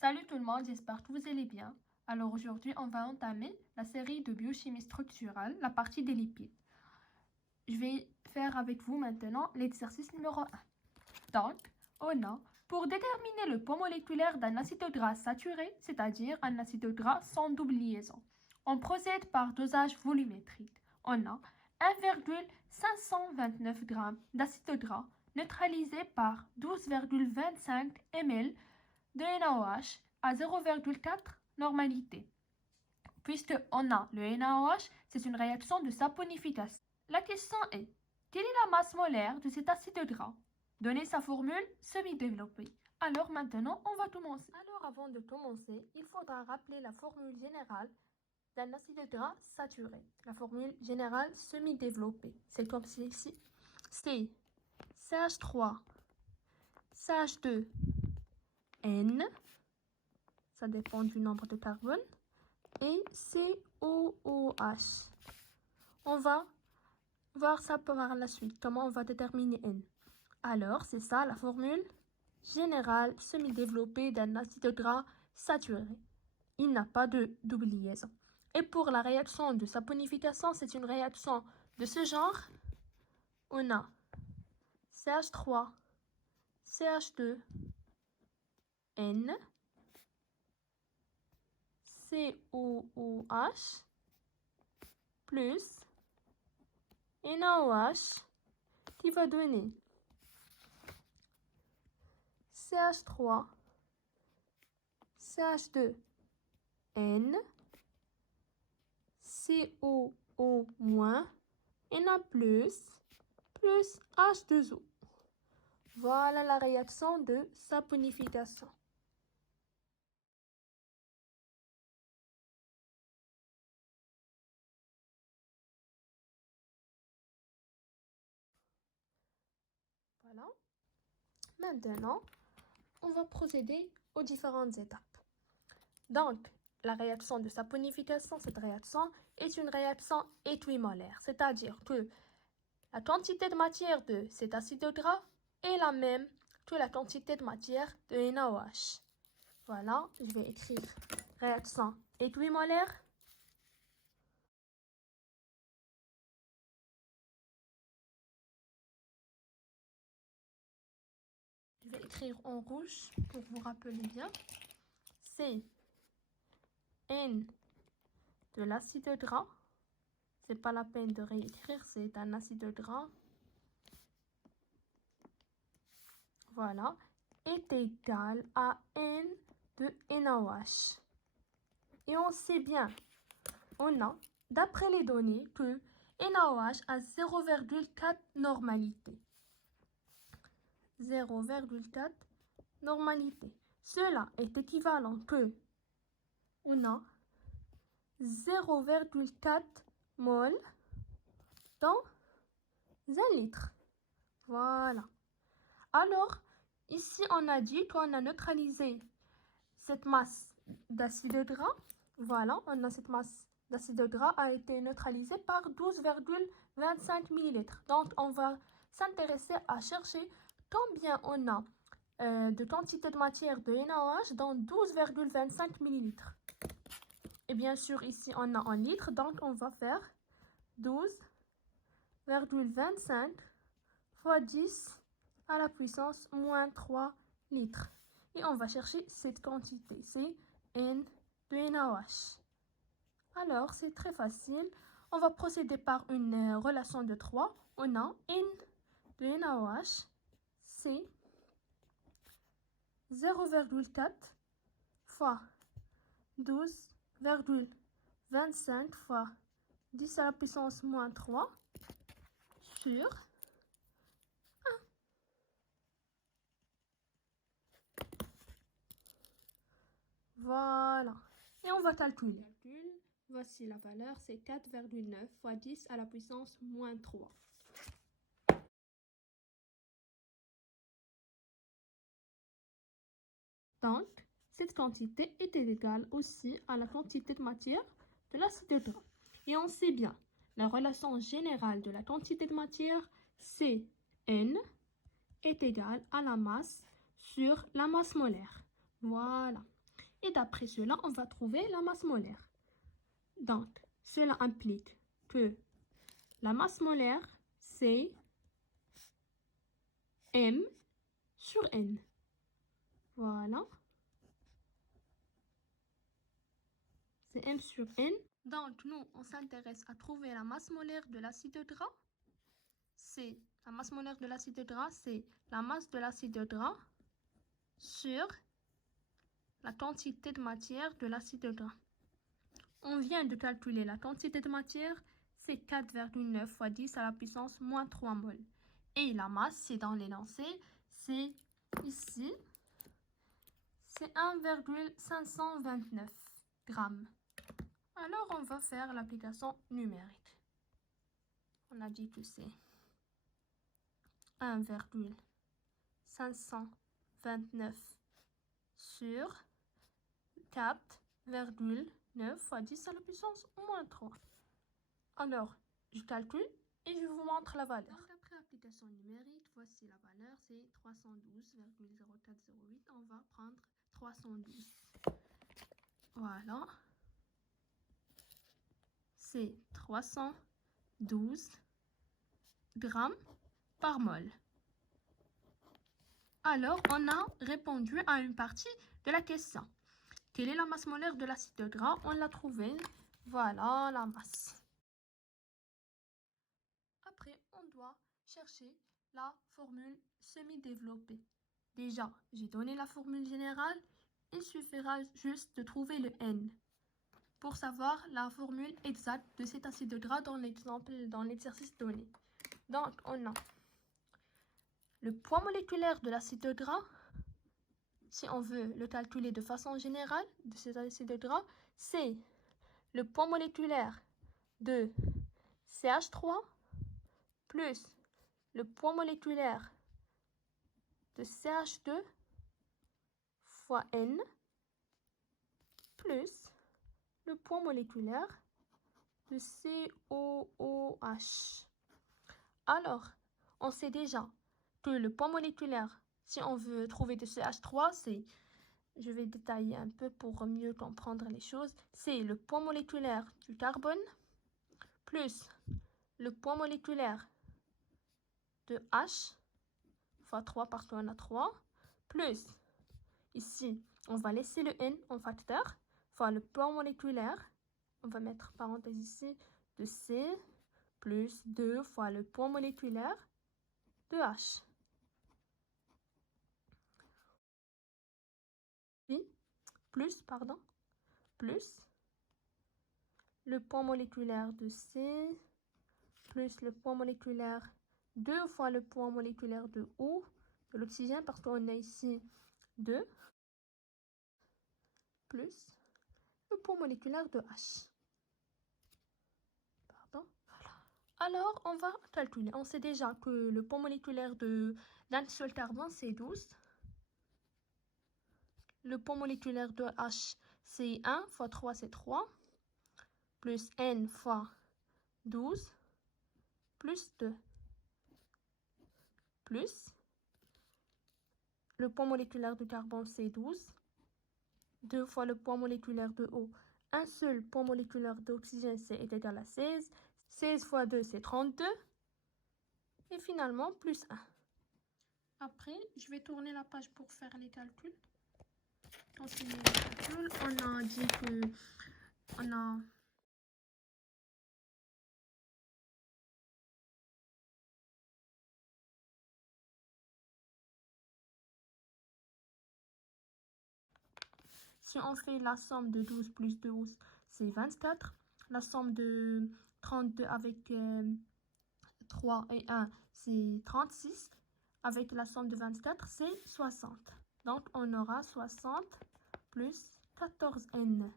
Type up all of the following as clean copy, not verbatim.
Salut tout le monde, j'espère que vous allez bien. Alors aujourd'hui, on va entamer la série de biochimie structurale, la partie des lipides. Je vais faire avec vous maintenant l'exercice numéro 1. Donc, on a, pour déterminer le poids moléculaire d'un acide gras saturé, c'est-à-dire un acide gras sans double liaison, on procède par dosage volumétrique. On a 1,529 g d'acide gras neutralisé par 12,25 ml de NaOH à 0,4 normalité. Puisqu'on a le NaOH, c'est une réaction de saponification. La question est, quelle est la masse molaire de cet acide gras? Donnez sa formule semi-développée. Alors maintenant, on va commencer. Alors avant de commencer, il faudra rappeler la formule générale d'un acide gras saturé. La formule générale semi-développée. C'est comme ceci. C'est CH3, CH2, N, ça dépend du nombre de carbone, et COOH. On va voir ça par la suite, comment on va déterminer N. Alors, c'est ça la formule générale semi-développée d'un acide gras saturé. Il n'a pas de double liaison. Et pour la réaction de saponification, c'est une réaction de ce genre. On a CH3, CH2, N, COOH plus NaOH qui va donner CH3, CH2, N, COO-, Na+, plus H2O. Voilà la réaction de saponification. Voilà. Maintenant, on va procéder aux différentes étapes. Donc, la réaction de saponification, cette réaction est une réaction équimolaire, c'est-à-dire que la quantité de matière de cet acide gras est la même que la quantité de matière de NaOH. Voilà, je vais écrire réaction équimolaire. Je vais écrire en rouge pour vous rappeler bien. C'est N de l'acide gras. C'est pas la peine de réécrire, c'est un acide gras. Voilà, est égal à N de NaOH. Et on sait bien, on a, d'après les données, que NaOH a 0,4 normalité. 0,4 normalité. Cela est équivalent que on a 0,4 mol dans 1 litre. Voilà. Alors, ici, on a dit qu'on a neutralisé cette masse d'acide gras. Voilà, on a cette masse d'acide gras a été neutralisée par 12,25 ml. Donc, on va s'intéresser à chercher combien on a de quantité de matière de NaOH dans 12,25 ml. Et bien sûr, ici, on a en litres, donc on va faire 12,25 fois 10 à la puissance moins 3 litres. Et on va chercher cette quantité, c'est N de NaOH. Alors, c'est très facile. On va procéder par une relation de 3. On a N de NaOH, c'est 0,4 fois 12,25 fois 10 à la puissance moins 3 sur 1. Voilà. Et on va calculer. Voici la valeur, c'est 4,9 fois 10 à la puissance moins 3. Donc, cette quantité est égale aussi à la quantité de matière de l'acide gras. Et on sait bien, la relation générale de la quantité de matière, c'est N, est égale à la masse sur la masse molaire. Voilà. Et d'après cela, on va trouver la masse molaire. Donc, cela implique que la masse molaire, c'est M sur N. Voilà. C'est M sur N. Donc, nous, on s'intéresse à trouver la masse molaire de l'acide gras. La masse molaire de l'acide gras, c'est la masse de l'acide gras sur la quantité de matière de l'acide gras. On vient de calculer la quantité de matière, c'est 4,9 fois 10 à la puissance moins 3 mol. Et la masse, c'est dans l'énoncé, c'est ici, c'est 1,529 grammes. Alors, on va faire l'application numérique. On a dit que c'est 1,529 sur 4,9 fois 10 à la puissance moins 3. Alors, je calcule et je vous montre la valeur. Donc, après application numérique, voici la valeur, c'est 312,0408. On va prendre 312. Voilà. C'est 312 grammes par mol. Alors, on a répondu à une partie de la question. Quelle est la masse molaire de l'acide gras? On l'a trouvée. Voilà la masse. Après, on doit chercher la formule semi-développée. Déjà, j'ai donné la formule générale. Il suffira juste de trouver le N pour savoir la formule exacte de cet acide gras dans l'exemple, dans l'exercice donné. Donc, on a le poids moléculaire de l'acide gras. Si on veut le calculer de façon générale de cet acide gras, c'est le poids moléculaire de CH3 plus le poids moléculaire de CH2 fois N plus le poids moléculaire de COOH. Alors, on sait déjà que le poids moléculaire, si on veut trouver de CH3, c'est, je vais détailler un peu pour mieux comprendre les choses, c'est le poids moléculaire du carbone plus le poids moléculaire de H fois 3 parce qu'on a 3, plus, ici, on va laisser le N en facteur, fois le poids moléculaire, on va mettre parenthèse ici, de C, plus 2 fois le poids moléculaire de H. Plus le poids moléculaire de C, plus le poids moléculaire 2 fois le poids moléculaire de O, de l'oxygène, parce qu'on a ici 2, plus le poids moléculaire de H. Pardon. Voilà. Alors, on va calculer. On sait déjà que le poids moléculaire d'un seul carbone, c'est 12. Le poids moléculaire de H, c'est 1 fois 3, c'est 3. Plus N fois 12, plus 2. Plus le poids moléculaire de carbone, c'est 12. 2 fois le poids moléculaire de eau. Un seul poids moléculaire d'oxygène, c'est égal à 16. 16 fois 2, c'est 32. Et finalement, plus 1. Après, je vais tourner la page pour faire les calculs. Continuer les calculs. On a dit que on a si on fait la somme de 12 plus 12, c'est 24. La somme de 32 avec 3 et 1, c'est 36. Avec la somme de 24, c'est 60. Donc, on aura 60 plus 14N.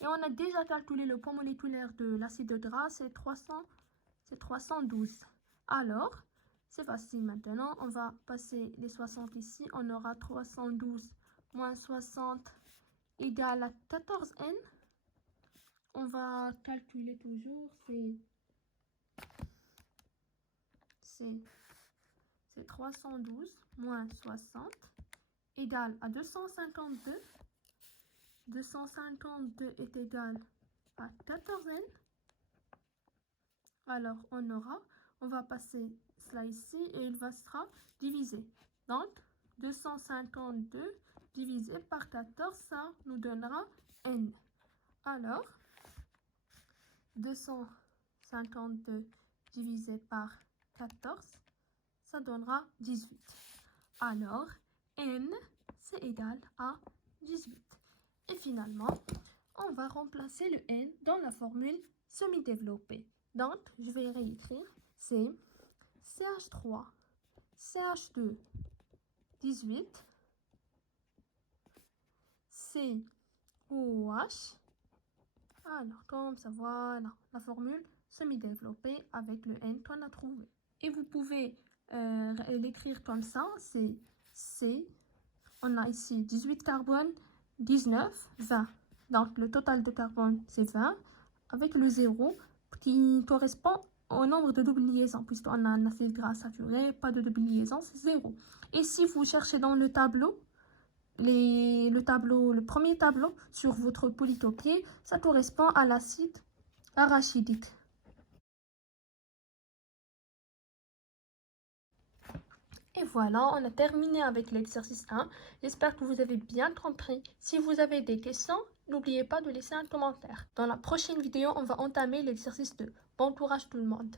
Et on a déjà calculé le poids moléculaire de l'acide gras, c'est 312. Alors, c'est facile maintenant. On va passer les 60 ici. On aura 312 moins 60 égale à 14N. On va calculer toujours. C'est 312 moins 60 égale à 252 252 est égal à 14n. Alors, on va passer cela ici et il sera divisé. Donc, 252 divisé par 14, ça nous donnera n. Alors, 252 divisé par 14, ça donnera 18. Alors, n, c'est égal à 18. Et finalement, on va remplacer le n dans la formule semi-développée. Donc, je vais réécrire. C'est CH3, CH2, 18, COH. Alors, comme ça, voilà, la formule semi-développée avec le n qu'on a trouvé. Et vous pouvez l'écrire comme ça, c'est C. On a ici 18 carbone, 19, 20. Donc, le total de carbone, c'est 20, avec le 0 qui correspond au nombre de doubles liaisons, puisqu'on a un acide gras saturé, pas de double liaison, c'est 0. Et si vous cherchez dans le tableau, le premier tableau sur votre polytopier, ça correspond à l'acide arachidique. Et voilà, on a terminé avec l'exercice 1. J'espère que vous avez bien compris. Si vous avez des questions, n'oubliez pas de laisser un commentaire. Dans la prochaine vidéo, on va entamer l'exercice 2. Bon courage tout le monde!